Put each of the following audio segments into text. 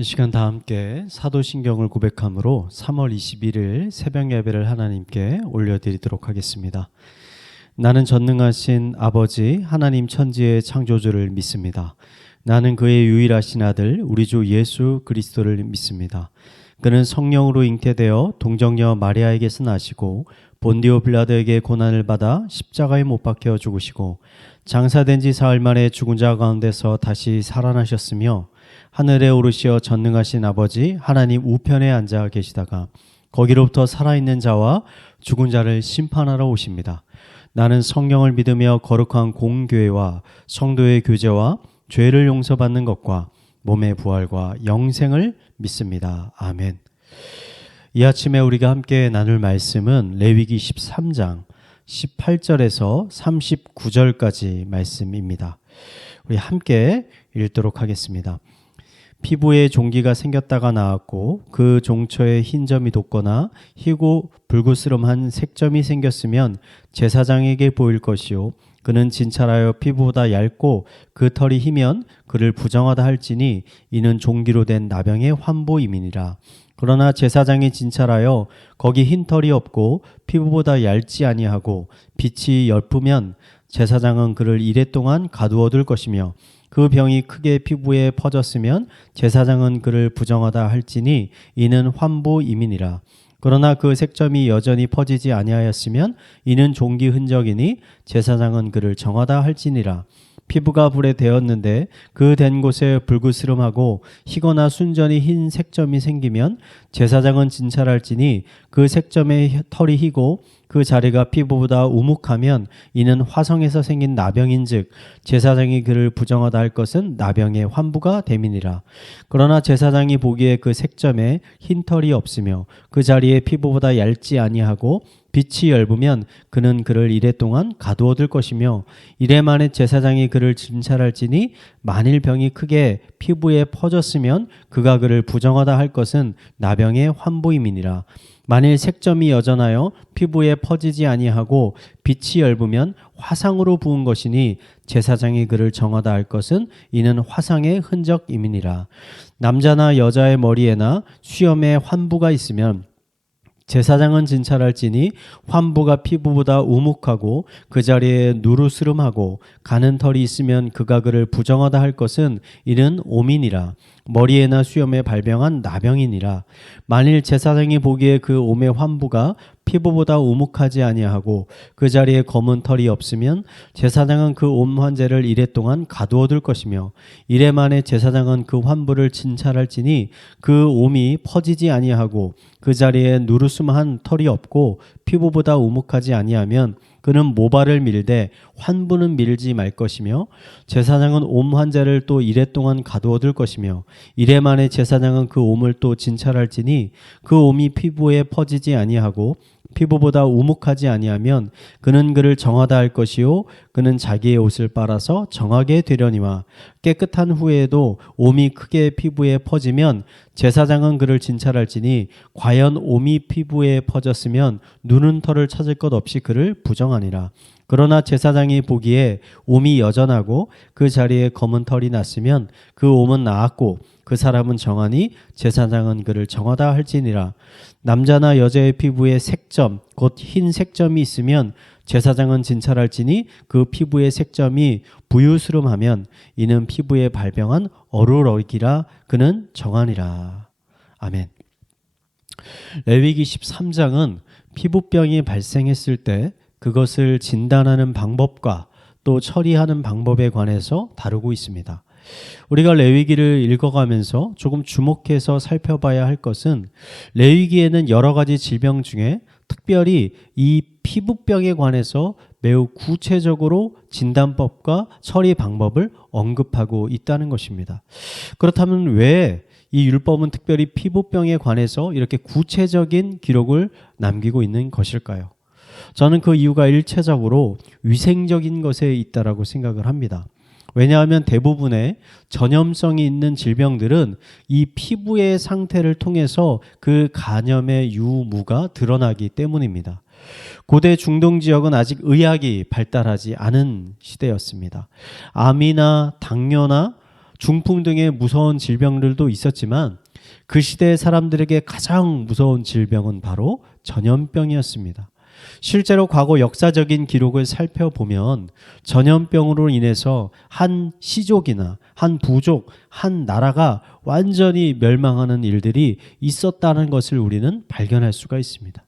이 시간 다 함께 사도신경을 고백함으로 3월 21일 새벽 예배를 하나님께 올려드리도록 하겠습니다. 나는 전능하신 아버지 하나님 천지의 창조주를 믿습니다. 나는 그의 유일하신 아들 우리 주 예수 그리스도를 믿습니다. 그는 성령으로 잉태되어 동정녀 마리아에게서 나시고 본디오 빌라도에게 고난을 받아 십자가에 못 박혀 죽으시고 장사된 지 사흘 만에 죽은 자 가운데서 다시 살아나셨으며 하늘에 오르시어 전능하신 아버지 하나님 우편에 앉아 계시다가 거기로부터 살아있는 자와 죽은 자를 심판하러 오십니다. 나는 성령을 믿으며 거룩한 공교회와 성도의 교제와 죄를 용서받는 것과 몸의 부활과 영생을 믿습니다. 아멘. 이 아침에 우리가 함께 나눌 말씀은 레위기 13장 18절에서 39절까지 말씀입니다. 우리 함께 읽도록 하겠습니다. 피부에 종기가 생겼다가 나았고 그 종처에 흰 점이 돋거나 희고 불그스름한 색점이 생겼으면 제사장에게 보일 것이요 그는 진찰하여 피부보다 얇고 그 털이 희면 그를 부정하다 할지니 이는 종기로 된 나병의 환보임이니라. 그러나 제사장이 진찰하여 거기 흰 털이 없고 피부보다 얇지 아니하고 빛이 엷으면 제사장은 그를 이레 동안 가두어 둘 것이며 그 병이 크게 피부에 퍼졌으면 제사장은 그를 부정하다 할지니 이는 환보임이니라. 그러나 그 색점이 여전히 퍼지지 아니하였으면 이는 종기 흔적이니 제사장은 그를 정하다 할지니라. 피부가 불에 데었는데 그 댄 곳에 불그스름하고 희거나 순전히 흰 색점이 생기면 제사장은 진찰할지니 그 색점의 털이 희고 그 자리가 피부보다 우묵하면 이는 화성에서 생긴 나병인즉 제사장이 그를 부정하다 할 것은 나병의 환부가 됨이니라. 그러나 제사장이 보기에 그 색점에 흰 털이 없으며 그 자리에 피부보다 얇지 아니하고 빛이 엷으면 그는 그를 이레 동안 가두어 둘 것이며 이레 만에 제사장이 그를 진찰할지니 만일 병이 크게 피부에 퍼졌으면 그가 그를 부정하다 할 것은 나병의 환보임이니라. 만일 색점이 여전하여 피부에 퍼지지 아니하고 빛이 엷으면 화상으로 부은 것이니 제사장이 그를 정하다 할 것은 이는 화상의 흔적임이니라. 남자나 여자의 머리에나 수염에 환부가 있으면 제사장은 진찰할지니 환부가 피부보다 우묵하고 그 자리에 누르스름하고 가는 털이 있으면 그가 그를 부정하다 할 것은 이는 오민이라. 머리에나 수염에 발병한 나병이니라. 만일 제사장이 보기에 그 옴의 환부가 피부보다 우묵하지 아니하고 그 자리에 검은 털이 없으면 제사장은 그 옴 환자를 이레 동안 가두어 둘 것이며 이레 만에 제사장은 그 환부를 진찰할지니 그 옴이 퍼지지 아니하고 그 자리에 누르스름한 털이 없고 피부보다 우묵하지 아니하면 그는 모발을 밀되 환부는 밀지 말 것이며 제사장은 옴 환자를 또 이레 동안 가두어 둘 것이며 이레 만에 제사장은 그 옴을 또 진찰할지니 그 옴이 피부에 퍼지지 아니하고 피부보다 우묵하지 아니하면 그는 그를 정하다 할 것이요 그는 자기의 옷을 빨아서 정하게 되려니와 깨끗한 후에도 옴이 크게 피부에 퍼지면 제사장은 그를 진찰할지니 과연 옴이 피부에 퍼졌으면 누는 털을 찾을 것 없이 그를 부정하니라. 그러나 제사장이 보기에 옴이 여전하고 그 자리에 검은 털이 났으면 그 옴은 나았고 그 사람은 정하니 제사장은 그를 정하다 할지니라. 남자나 여자의 피부에 색점 곧 흰 색점이 있으면 제사장은 진찰할지니 그 피부의 색점이 부유스름하면 이는 피부에 발병한 어루러기라 그는 정하니라. 아멘. 레위기 13장은 피부병이 발생했을 때 그것을 진단하는 방법과 또 처리하는 방법에 관해서 다루고 있습니다. 우리가 레위기를 읽어가면서 조금 주목해서 살펴봐야 할 것은 레위기에는 여러 가지 질병 중에 특별히 이 피부병에 관해서 매우 구체적으로 진단법과 처리 방법을 언급하고 있다는 것입니다. 그렇다면 왜 이 율법은 특별히 피부병에 관해서 이렇게 구체적인 기록을 남기고 있는 것일까요? 저는 그 이유가 일차적으로 위생적인 것에 있다라고 생각을 합니다. 왜냐하면 대부분의 전염성이 있는 질병들은 이 피부의 상태를 통해서 그 간염의 유무가 드러나기 때문입니다. 고대 중동 지역은 아직 의학이 발달하지 않은 시대였습니다. 암이나 당뇨나 중풍 등의 무서운 질병들도 있었지만 그 시대의 사람들에게 가장 무서운 질병은 바로 전염병이었습니다. 실제로 과거 역사적인 기록을 살펴보면 전염병으로 인해서 한 시족이나 한 부족, 한 나라가 완전히 멸망하는 일들이 있었다는 것을 우리는 발견할 수가 있습니다.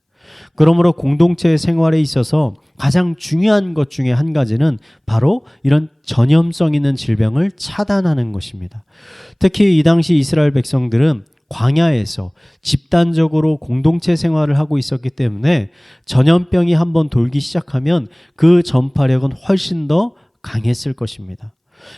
그러므로 공동체 생활에 있어서 가장 중요한 것 중에 한 가지는 바로 이런 전염성 있는 질병을 차단하는 것입니다. 특히 이 당시 이스라엘 백성들은 광야에서 집단적으로 공동체 생활을 하고 있었기 때문에 전염병이 한번 돌기 시작하면 그 전파력은 훨씬 더 강했을 것입니다.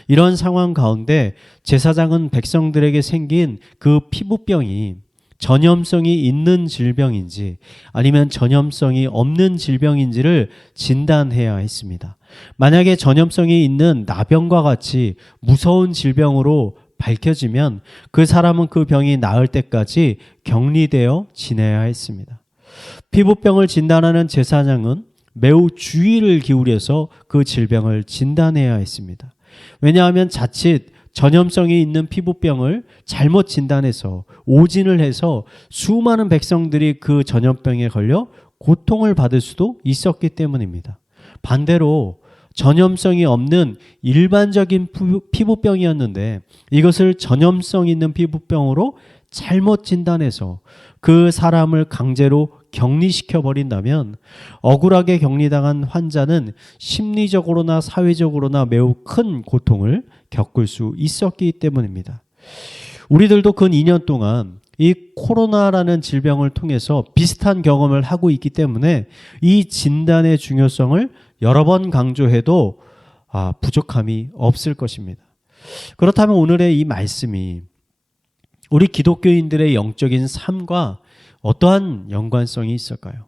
이런 상황 가운데 제사장은 백성들에게 생긴 그 피부병이 전염성이 있는 질병인지 아니면 전염성이 없는 질병인지를 진단해야 했습니다. 만약에 전염성이 있는 나병과 같이 무서운 질병으로 밝혀지면 그 사람은 그 병이 나을 때까지 격리되어 지내야 했습니다. 피부병을 진단하는 제사장은 매우 주의를 기울여서 그 질병을 진단해야 했습니다. 왜냐하면 자칫 전염성이 있는 피부병을 잘못 진단해서 오진을 해서 수많은 백성들이 그 전염병에 걸려 고통을 받을 수도 있었기 때문입니다. 반대로 전염성이 없는 일반적인 피부병이었는데 이것을 전염성 있는 피부병으로 잘못 진단해서 그 사람을 강제로 격리시켜 버린다면 억울하게 격리당한 환자는 심리적으로나 사회적으로나 매우 큰 고통을 겪을 수 있었기 때문입니다. 우리들도 근 2년 동안 이 코로나라는 질병을 통해서 비슷한 경험을 하고 있기 때문에 이 진단의 중요성을 여러 번 강조해도 부족함이 없을 것입니다. 그렇다면 오늘의 이 말씀이 우리 기독교인들의 영적인 삶과 어떠한 연관성이 있을까요?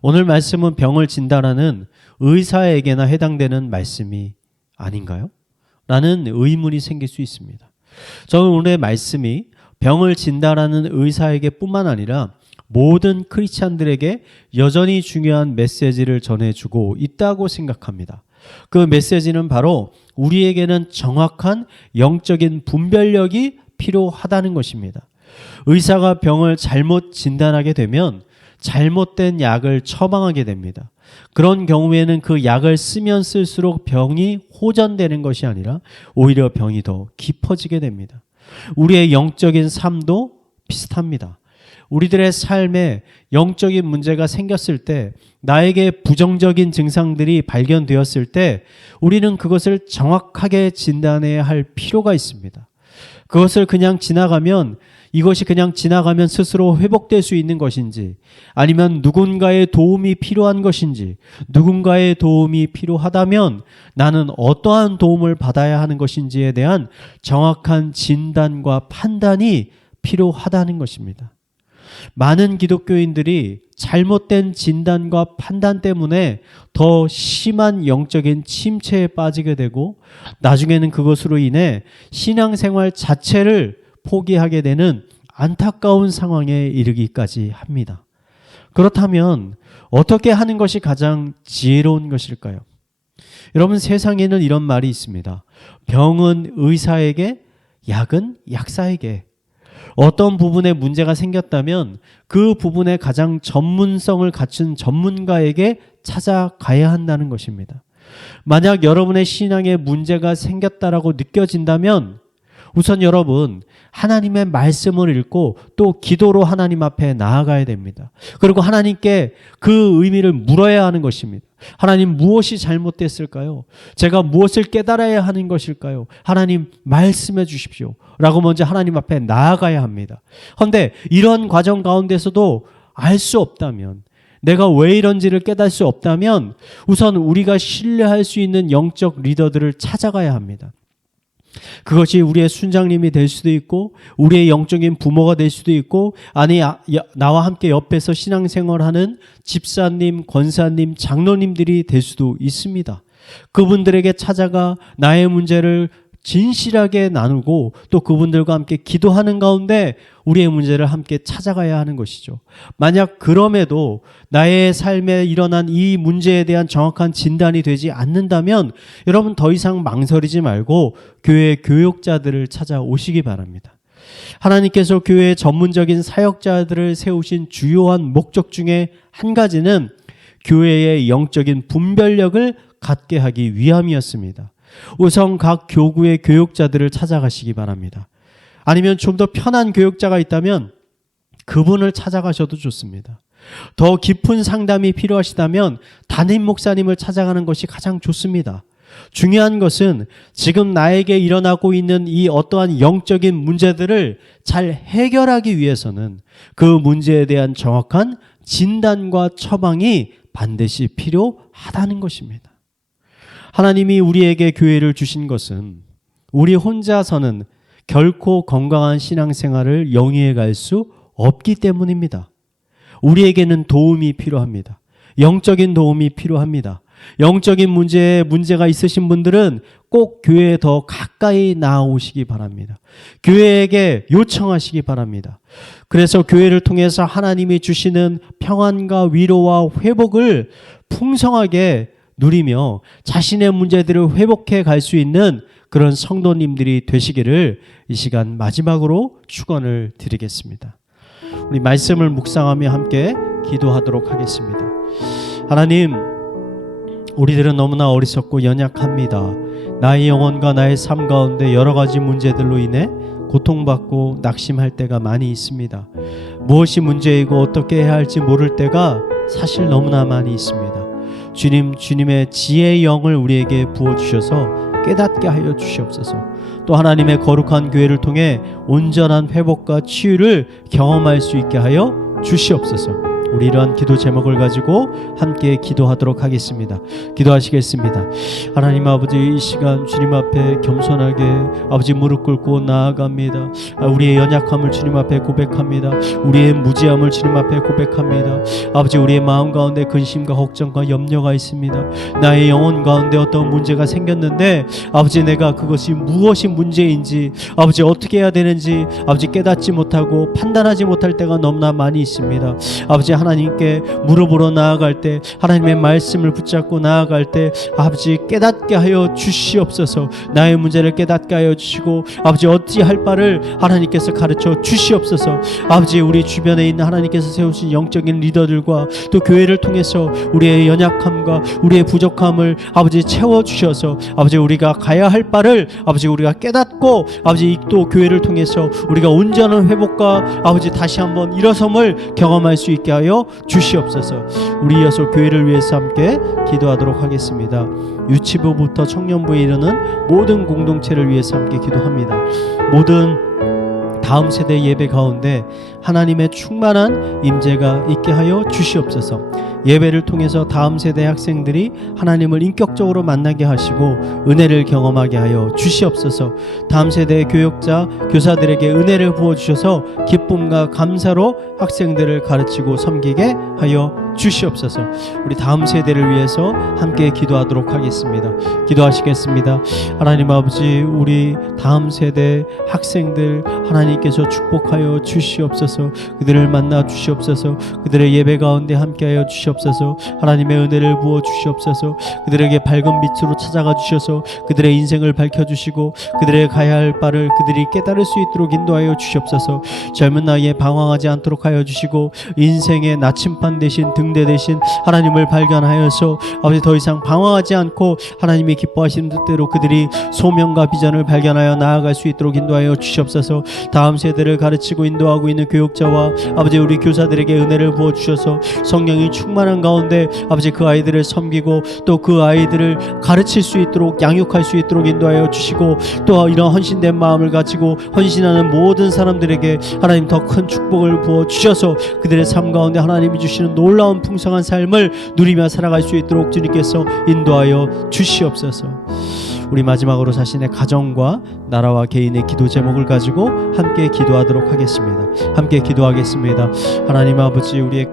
오늘 말씀은 병을 진단하는 의사에게나 해당되는 말씀이 아닌가요? 라는 의문이 생길 수 있습니다. 저는 오늘의 말씀이 병을 진단하는 의사에게 뿐만 아니라 모든 크리스찬들에게 여전히 중요한 메시지를 전해주고 있다고 생각합니다. 그 메시지는 바로 우리에게는 정확한 영적인 분별력이 필요하다는 것입니다. 의사가 병을 잘못 진단하게 되면 잘못된 약을 처방하게 됩니다. 그런 경우에는 그 약을 쓰면 쓸수록 병이 호전되는 것이 아니라 오히려 병이 더 깊어지게 됩니다. 우리의 영적인 삶도 비슷합니다. 우리들의 삶에 영적인 문제가 생겼을 때, 나에게 부정적인 증상들이 발견되었을 때 우리는 그것을 정확하게 진단해야 할 필요가 있습니다. 그것을 그냥 지나가면 이것이 그냥 지나가면 스스로 회복될 수 있는 것인지 아니면 누군가의 도움이 필요한 것인지, 누군가의 도움이 필요하다면 나는 어떠한 도움을 받아야 하는 것인지에 대한 정확한 진단과 판단이 필요하다는 것입니다. 많은 기독교인들이 잘못된 진단과 판단 때문에 더 심한 영적인 침체에 빠지게 되고 나중에는 그것으로 인해 신앙생활 자체를 포기하게 되는 안타까운 상황에 이르기까지 합니다. 그렇다면 어떻게 하는 것이 가장 지혜로운 것일까요? 여러분, 세상에는 이런 말이 있습니다. 병은 의사에게, 약은 약사에게. 어떤 부분에 문제가 생겼다면 그 부분에 가장 전문성을 갖춘 전문가에게 찾아가야 한다는 것입니다. 만약 여러분의 신앙에 문제가 생겼다라고 느껴진다면 우선 여러분 하나님의 말씀을 읽고 또 기도로 하나님 앞에 나아가야 됩니다. 그리고 하나님께 그 의미를 물어야 하는 것입니다. 하나님, 무엇이 잘못됐을까요? 제가 무엇을 깨달아야 하는 것일까요? 하나님, 말씀해 주십시오 라고 먼저 하나님 앞에 나아가야 합니다. 그런데 이런 과정 가운데서도 알 수 없다면, 내가 왜 이런지를 깨달을 수 없다면 우선 우리가 신뢰할 수 있는 영적 리더들을 찾아가야 합니다. 그것이 우리의 순장님이 될 수도 있고 우리의 영적인 부모가 될 수도 있고 아니 나와 함께 옆에서 신앙생활하는 집사님, 권사님, 장로님들이 될 수도 있습니다. 그분들에게 찾아가 나의 문제를 진실하게 나누고 또 그분들과 함께 기도하는 가운데 우리의 문제를 함께 찾아가야 하는 것이죠. 만약 그럼에도 나의 삶에 일어난 이 문제에 대한 정확한 진단이 되지 않는다면 여러분 더 이상 망설이지 말고 교회 교육자들을 찾아오시기 바랍니다. 하나님께서 교회의 전문적인 사역자들을 세우신 주요한 목적 중에 한 가지는 교회의 영적인 분별력을 갖게 하기 위함이었습니다. 우선 각 교구의 교육자들을 찾아가시기 바랍니다. 아니면 좀 더 편한 교육자가 있다면 그분을 찾아가셔도 좋습니다. 더 깊은 상담이 필요하시다면 담임 목사님을 찾아가는 것이 가장 좋습니다. 중요한 것은 지금 나에게 일어나고 있는 이 어떠한 영적인 문제들을 잘 해결하기 위해서는 그 문제에 대한 정확한 진단과 처방이 반드시 필요하다는 것입니다. 하나님이 우리에게 교회를 주신 것은 우리 혼자서는 결코 건강한 신앙생활을 영위해 갈 수 없기 때문입니다. 우리에게는 도움이 필요합니다. 영적인 도움이 필요합니다. 영적인 문제가 있으신 분들은 꼭 교회에 더 가까이 나아오시기 바랍니다. 교회에게 요청하시기 바랍니다. 그래서 교회를 통해서 하나님이 주시는 평안과 위로와 회복을 풍성하게 누리며 자신의 문제들을 회복해 갈 수 있는 그런 성도님들이 되시기를 이 시간 마지막으로 축원을 드리겠습니다. 우리 말씀을 묵상하며 함께 기도하도록 하겠습니다. 하나님, 우리들은 너무나 어리석고 연약합니다. 나의 영혼과 나의 삶 가운데 여러 가지 문제들로 인해 고통받고 낙심할 때가 많이 있습니다. 무엇이 문제이고 어떻게 해야 할지 모를 때가 사실 너무나 많이 있습니다. 주님의 지혜의 영을 우리에게 부어주셔서 깨닫게 하여 주시옵소서. 또 하나님의 거룩한 교회를 통해 온전한 회복과 치유를 경험할 수 있게 하여 주시옵소서. 우리 이러한 기도 제목을 가지고 함께 기도하도록 하겠습니다. 기도하시겠습니다. 하나님 아버지, 이 시간 주님 앞에 겸손하게 아버지 무릎 꿇고 나아갑니다. 우리의 연약함을 주님 앞에 고백합니다. 우리의 무지함을 주님 앞에 고백합니다. 아버지, 우리의 마음 가운데 근심과 걱정과 염려가 있습니다. 나의 영혼 가운데 어떤 문제가 생겼는데 아버지, 내가 그것이 무엇이 문제인지 아버지 어떻게 해야 되는지 아버지 깨닫지 못하고 판단하지 못할 때가 너무나 많이 있습니다. 아버지, 하나님께 무릎으로 나아갈 때, 하나님의 말씀을 붙잡고 나아갈 때 아버지 깨닫게 하여 주시옵소서. 나의 문제를 깨닫게 하여 주시고 아버지 어찌할 바를 하나님께서 가르쳐 주시옵소서. 아버지, 우리 주변에 있는 하나님께서 세우신 영적인 리더들과 또 교회를 통해서 우리의 연약함과 우리의 부족함을 아버지 채워주셔서 아버지 우리가 가야 할 바를 아버지 우리가 깨닫고 아버지 또 교회를 통해서 우리가 온전한 회복과 아버지 다시 한번 일어섬을 경험할 수 있게 하여 주시옵소서. 우리 이어서 교회를 위해서 함께 기도하도록 하겠습니다. 유치부부터 청년부에 이르는 모든 공동체를 위해서 함께 기도합니다. 모든 다음 세대 예배 가운데 하나님의 충만한 임재가 있게 하여 주시옵소서. 예배를 통해서 다음 세대 학생들이 하나님을 인격적으로 만나게 하시고 은혜를 경험하게 하여 주시옵소서. 다음 세대의 교육자, 교사들에게 은혜를 부어주셔서 기쁨과 감사로 학생들을 가르치고 섬기게 하여 주시옵소서. 우리 다음 세대를 위해서 함께 기도하도록 하겠습니다. 기도하시겠습니다. 하나님 아버지, 우리 다음 세대 학생들 하나님께서 축복하여 주시옵소서. 그들을 만나 주시옵소서. 그들의 예배 가운데 함께하여 주시옵소서. 하나님의 은혜를 부어 주시옵소서. 그들에게 밝은 빛으로 찾아가 주셔서 그들의 인생을 밝혀주시고 그들의 가야 할 바를 그들이 깨달을 수 있도록 인도하여 주시옵소서. 젊은 나이에 방황하지 않도록 하여 주시고 인생의 나침반 대신 등대 대신 하나님을 발견하여서 아버지 더 이상 방황하지 않고 하나님이 기뻐하시는 뜻대로 그들이 소명과 비전을 발견하여 나아갈 수 있도록 인도하여 주시옵소서. 다음 세대를 가르치고 인도하고 있는 교육자와 아버지 우리 교사들에게 은혜를 부어 주셔서 성령이 충만한 가운데 아버지 그 아이들을 섬기고 또 그 아이들을 가르칠 수 있도록 양육할 수 있도록 인도하여 주시고 또 이런 헌신된 마음을 가지고 헌신하는 모든 사람들에게 하나님 더 큰 축복을 부어 주셔서 그들의 삶 가운데 하나님이 주시는 놀라운 풍성한 삶을 누리며 살아갈 수 있도록 주님께서 인도하여 주시옵소서. 우리 마지막으로 자신의 가정과 나라와 개인의 기도 제목을 가지고 함께 기도하도록 하겠습니다. 함께 기도하겠습니다. 하나님 아버지, 우리의